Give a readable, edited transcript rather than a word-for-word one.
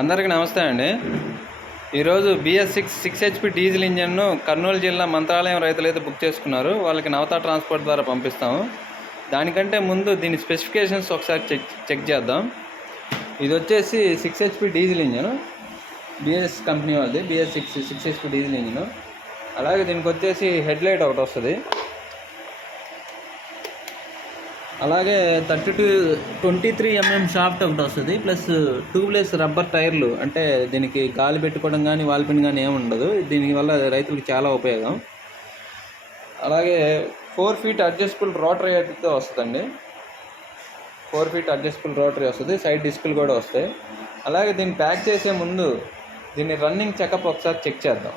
అందరికీ నమస్తే అండి. ఈరోజు BS6 HP డీజిల్ ఇంజన్ను కర్నూలు జిల్లా మంత్రాలయం రైతులైతే బుక్ చేసుకున్నారు. వాళ్ళకి నవత ట్రాన్స్పోర్ట్ ద్వారా పంపిస్తాము. దానికంటే ముందు దీని స్పెసిఫికేషన్స్ ఒకసారి చెక్ చేద్దాం. ఇది వచ్చేసి 6 HP diesel engine, BS company వాళ్ళది. BS6 HP diesel engine. అలాగే దీనికి వచ్చేసి హెడ్ లైట్ ఒకటి వస్తుంది. అలాగే 23 mm షాఫ్ట్ ఒకటి వస్తుంది, ప్లస్ ట్యూబ్లెస్ రబ్బర్ టైర్లు. అంటే దీనికి గాలి పెట్టుకోవడం కానీ వాల్పిన్ కానీ ఏమి ఉండదు. దీనివల్ల రైతులకు చాలా ఉపయోగం. అలాగే 4 feet అడ్జస్టబుల్ రోటరీ అయితే వస్తుందండి. 4 feet అడ్జస్టబుల్ రోటరీ వస్తుంది. సైడ్ డిస్కులు కూడా వస్తాయి. అలాగే దీన్ని ప్యాక్ చేసే ముందు దీన్ని రన్నింగ్ చెకప్ ఒకసారి చెక్ చేద్దాం.